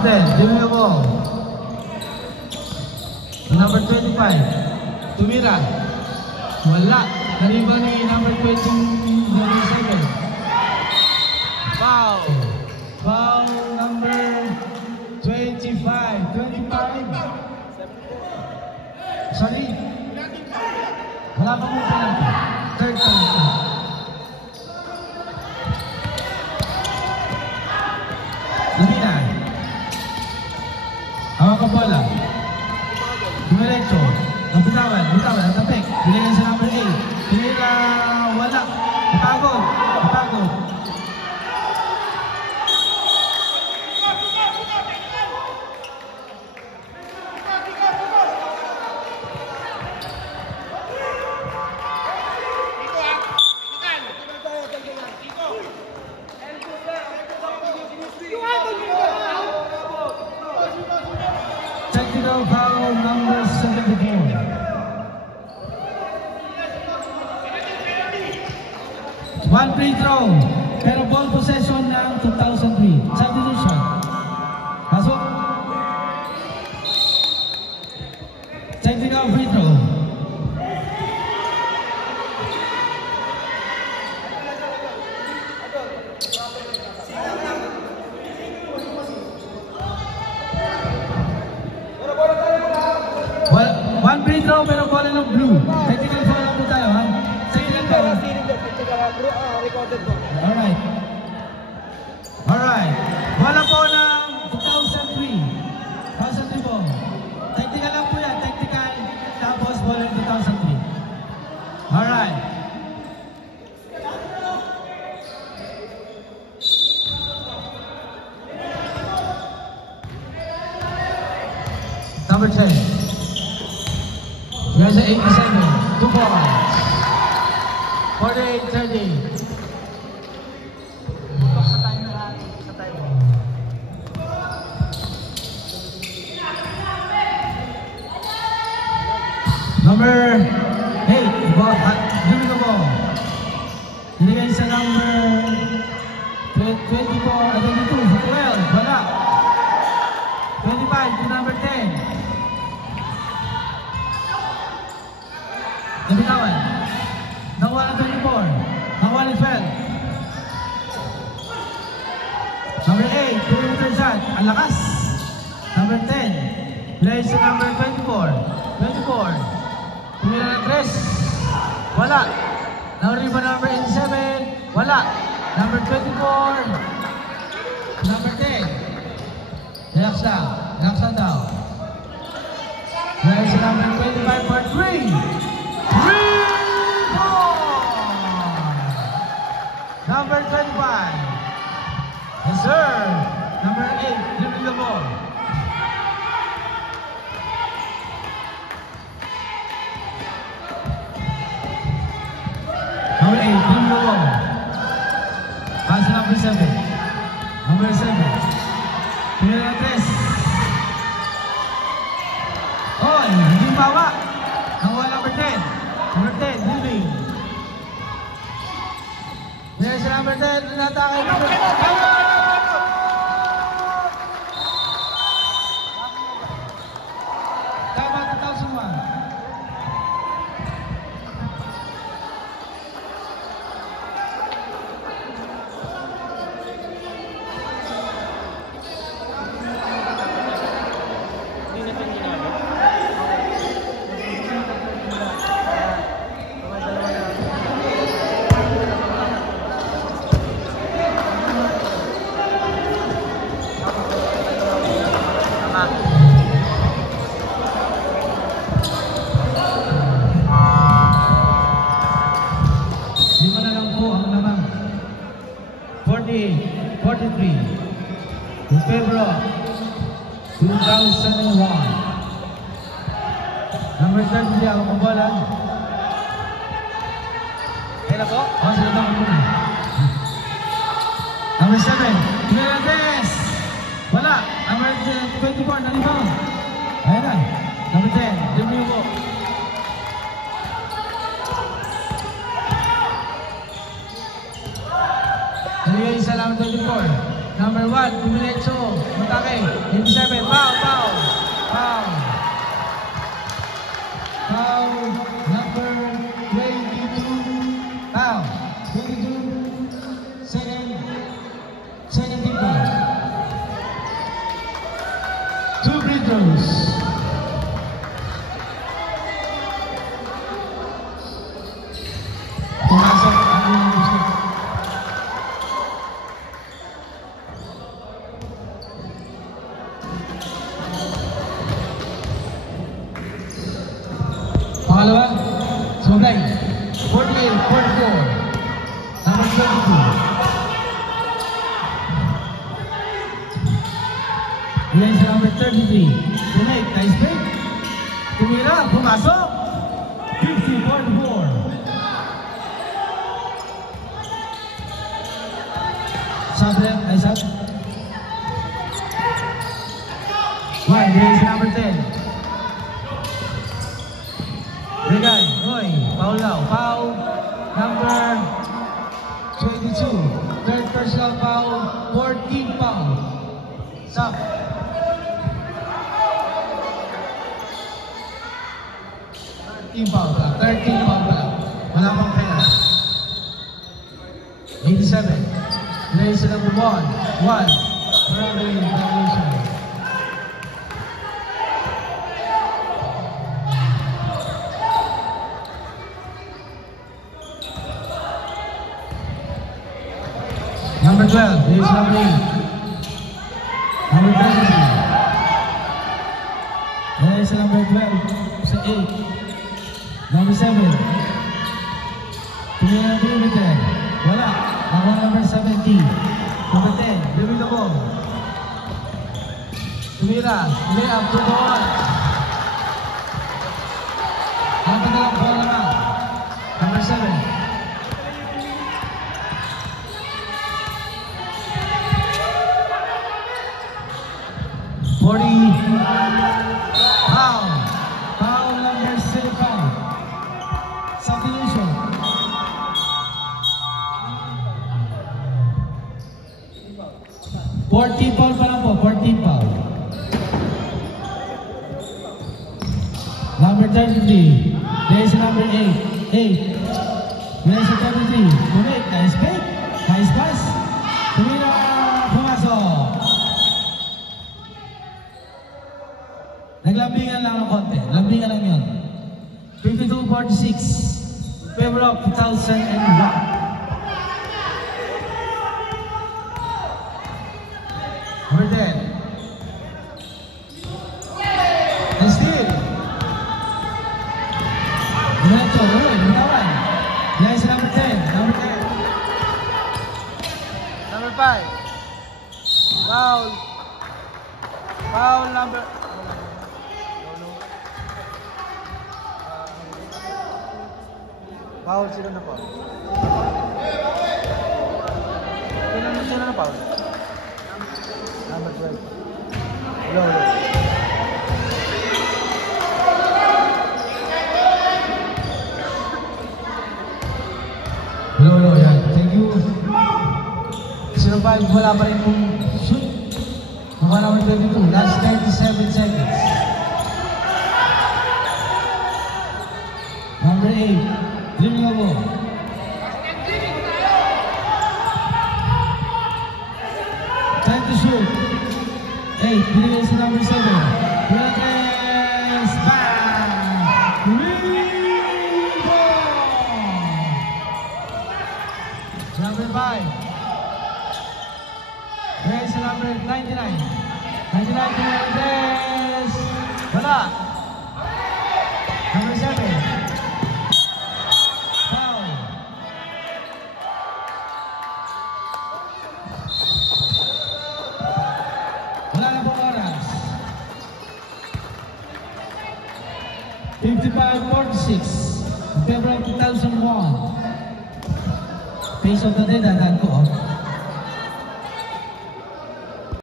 Number 10, give me the ball. Number 25, tumira. Wala. Nariba ni number 27. Foul. Foul number 25. 25. Sorry. Wala pa mo penalty. Third penalty. Lumina. Hawak ka bola. Dumiretso. Ang bitawan. Ang tapik. Binigyan sa number 8. Pinila. Wala. Napagod. Technical foul number 74. One free throw, pero ball possession ng 2003. Substitution. Pasok. Technical free throw. One free throw, pero bola ng blue. Technical foul lang po tayo, ha? Alright. Bola po ng 2003. 2003 po. Technical lang po yan. Technical. Tapos bola ng 2003. Alright. Number 10. Here's the 87. 2 balls. 48-30. Number 8, give me the ball. Binigay sa number 24, 12, wala. 25 to number 10. Nabitawan. Nawala 24. Nawala 12. Number 8, perimeter shot. Ang lakas. Number 10. Play sa number 24. 24. Tumira ng 3. Wala. Nauriba number 87. Wala. Number 24. Number 10. Relax lang. Relax lang daw. Play sa number 25 for 3. 3 ball. Number 25. Yes, sir. Number 8. Dribbling the ball. Number 8. Dribbling the ball. Pass to number 7. Number 7. Pinila ng 3. Oh, hindi bawa. Nakuha number 10. Number 10, dribbling. There's number 10, natakay number 10. Tama, 2001. February 2001. Number 30 ako pambalan. Kaya po? Oo, sila na ako. Number 7, Hernandez. Wala. Number 24, nalibaw. Ayan na. Number 10, Demi po. Naliyay isa lang 24. Number 1, Dumiretso. Matake. 87. Foul, foul. Foul. Foul. Number 22. Foul. 22. Second team foul. 2 free throws. Pumasok ang gusto. Pangalawa, Sublay. 48-44. Number 22. Yan sa number 33. Tonight, nice break. Tumira, pumasok. 50-44. Sablem, ay sab. Yan sa number 10. Regay, Roy, foul now. Foul number 22. Third personal foul, 14 foul. Sub. Team foul pa. 13 foul pa. Wala pang kaya. 87. Play sa number 1. 1. Traveling violation. Number 12. Play sa number 8. Number 23. Play sa number 12. Sa 8. Number 7. Tingnan na perimeter. Wala. Ako number 17. Number 10. Dribble the ball. Tumira. Lay up to the wall. Ang pagkalang ball naman. Number 7. Foul. Foul number 7. Substitution. Fourteen foul pa lang po, 14 foul. Number 33. There's number 8. 8. There's a 33. Donate. Nice pick. Nice pass. Tumira. Pumasok. Naglambingan lang ng konti. Lambingan lang yun. 52-46. Favor of 2001. Number 10. And still. Diretso. Bitawan. Yan si number 10. Number 10. Number 5. Foul. Foul number... Foul, sino na foul? Sino na foul? Number 12. Hello. Hello, yan. Thank you. Sino ba? Wala pa rin kung shoot. Mukha naman 22. Last 37 seconds. Number 8. Dribbling the ball. Time to shoot. 8. Binigay si number 7. Yes! Bang! Rebound! Number 5. Binigay si number 99. 99 to Mendes. Wala. Number 7. Wala na pong oras. 55-46. February 2001. Face of the day, dadan ko.